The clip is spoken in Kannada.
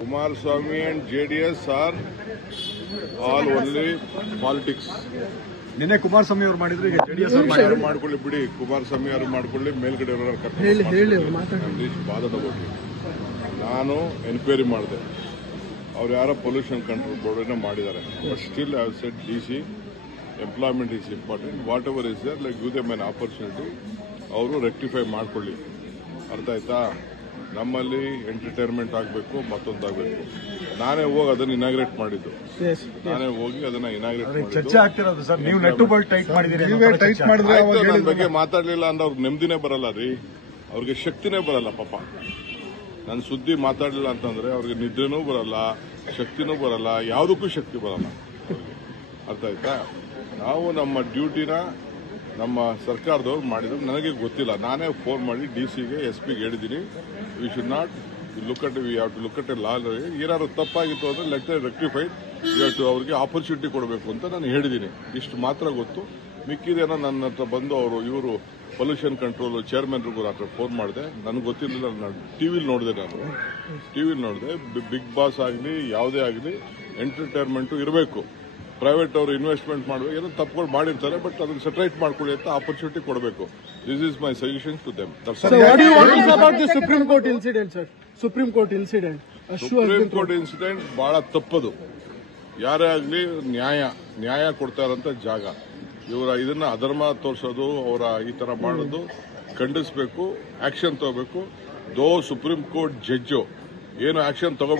Kumaraswamy and JDS are all only politics. ನಿನ್ನೆ ಕುಮಾರಸ್ವಾಮಿ ಅವರು ಮಾಡಿದ್ರು, ಈಗ ಜೆಡಿಎಸ್ ಅವರು ಮಾಡ್ಕೊಳ್ಳಿ ಬಿಡಿ. ಕುಮಾರಸ್ವಾಮಿ ಅವರು ಮಾಡ್ಕೊಳ್ಳಿ, ಮೇಲ್ಗಡೆ ಬಾಧಿ. ನಾನು ಎನ್ಕ್ವೈರಿ ಮಾಡಿದೆ, ಅವ್ರು ಯಾರೋ ಪೊಲ್ಯೂಷನ್ ಕಂಟ್ರೋಲ್ ಬೋರ್ಡ್ ಮಾಡಿದ್ದಾರೆ. But still I have said DC employment is important. Whatever is there, like give them an opportunity. ಅವರು ರೆಕ್ಟಿಫೈ ಮಾಡ್ಕೊಳ್ಳಿ. ಅರ್ಥ ಆಯ್ತಾ? ನಮ್ಮಲ್ಲಿ ಎಂಟರ್ಟೈನ್ಮೆಂಟ್ ಆಗಬೇಕು, ಮತ್ತೊಂದಾಗಬೇಕು. ನಾನೇ ಹೋಗಿ ಅದನ್ನ ಇನಾಗ್ರೇಟ್ ಮಾಡಿದ್ದು. ಚರ್ಚೆ ಆಗ್ತಿರೋದು ಸರ್. ನೀವು ನೆಟ್ ಬೋಲ್ಟ್ ಟೈಟ್ ಮಾಡಿದ್ದೀರಿ. ನನ್ನ ಬಗ್ಗೆ ಮಾತಾಡ್ಲಿಲ್ಲ ಅಂದ್ರೆ ಅವ್ರಿಗೆ ನೆಮ್ಮದಿನೇ ಬರಲ್ಲ ರೀ, ಅವ್ರಿಗೆ ಶಕ್ತಿನೇ ಬರಲ್ಲ. ಪಾಪ ನನ್ನ ಸುದ್ದಿ ಮಾತಾಡ್ಲಿಲ್ಲ ಅಂತಂದ್ರೆ ಅವ್ರಿಗೆ ನಿದ್ರೆನೂ ಬರಲ್ಲ, ಶಕ್ತಿನೂ ಬರಲ್ಲ, ಯಾವುದಕ್ಕೂ ಶಕ್ತಿ ಬರಲ್ಲ. ಅರ್ಥ ಆಯ್ತಾ? ನಾವು ನಮ್ಮ ಡ್ಯೂಟಿನ ನಮ್ಮ ಸರ್ಕಾರದವ್ರು ಮಾಡಿದ್ರು. ನನಗೆ ಗೊತ್ತಿಲ್ಲ, ನಾನೇ ಫೋನ್ ಮಾಡಿ DCಗೆ SPಗೆ ಹೇಳಿದ್ದೀನಿ. We should not look at a law. ಏನಾದ್ರು ತಪ್ಪಾಗಿತ್ತು ಅಂದ್ರೆ ಲೆಟ್ ರೆಕ್ಟಿಫೈಡ್. ಇವತ್ತು ಅವ್ರಿಗೆ ಆಪರ್ಚುನಿಟಿ ಕೊಡಬೇಕು ಅಂತ ನಾನು ಹೇಳಿದ್ದೀನಿ. ಇಷ್ಟು ಮಾತ್ರ ಗೊತ್ತು. ಮಿಕ್ಕಿದೇನೋ ನನ್ನ ಹತ್ರ ಬಂದು ಇವರು ಪೊಲ್ಯೂಷನ್ ಕಂಟ್ರೋಲ್ ಚೇರ್ಮನ್ರಿಗೂ ಹತ್ರ ಫೋನ್ ಮಾಡಿದೆ. ನನಗೆ ಗೊತ್ತಿರಲಿಲ್ಲ. ನಾನು ಟಿವಿಲಿ ನೋಡಿದೆ. ಬಿಗ್ ಬಾಸ್ ಆಗಲಿ ಯಾವುದೇ ಆಗಲಿ ಎಂಟರ್ಟೈನ್ಮೆಂಟು ಇರಬೇಕು. ಪ್ರೈವೇಟ್ ಅವರು ಇನ್ವೆಸ್ಟ್ಮೆಂಟ್ ಮಾಡಬೇಕು. ಏನೋ ತಪ್ಪುಗಳು ಮಾಡಿರ್ತಾರೆ, ಬಟ್ ಅದನ್ನು ಸೆಟರೇಟ್ ಮಾಡ್ಕೊಳ್ಳಿ ಅಂತ ಆಪರ್ಚುನಿಟಿ ಕೊಡಬೇಕು. This is my suggestion to them. Supreme court incident sir. Supreme court incident ಬಹಳ ತಪ್ಪದು. ಯಾರೇ ಆಗಲಿ ನ್ಯಾಯ ಕೊಡ್ತಾ ಇರೋಂಥ ಜಾಗ. ಇವರ ಇದನ್ನ ಅಧರ್ಮ ತೋರಿಸೋದು, ಅವರ ಈ ತರ ಮಾಡೋದು ಖಂಡಿಸಬೇಕು, ಆಕ್ಷನ್ ತಗೋಬೇಕು. ಸುಪ್ರೀಂ ಕೋರ್ಟ್ ಜಡ್ಜು ಏನು ಆಕ್ಷನ್ ತಗೋಬೇಕು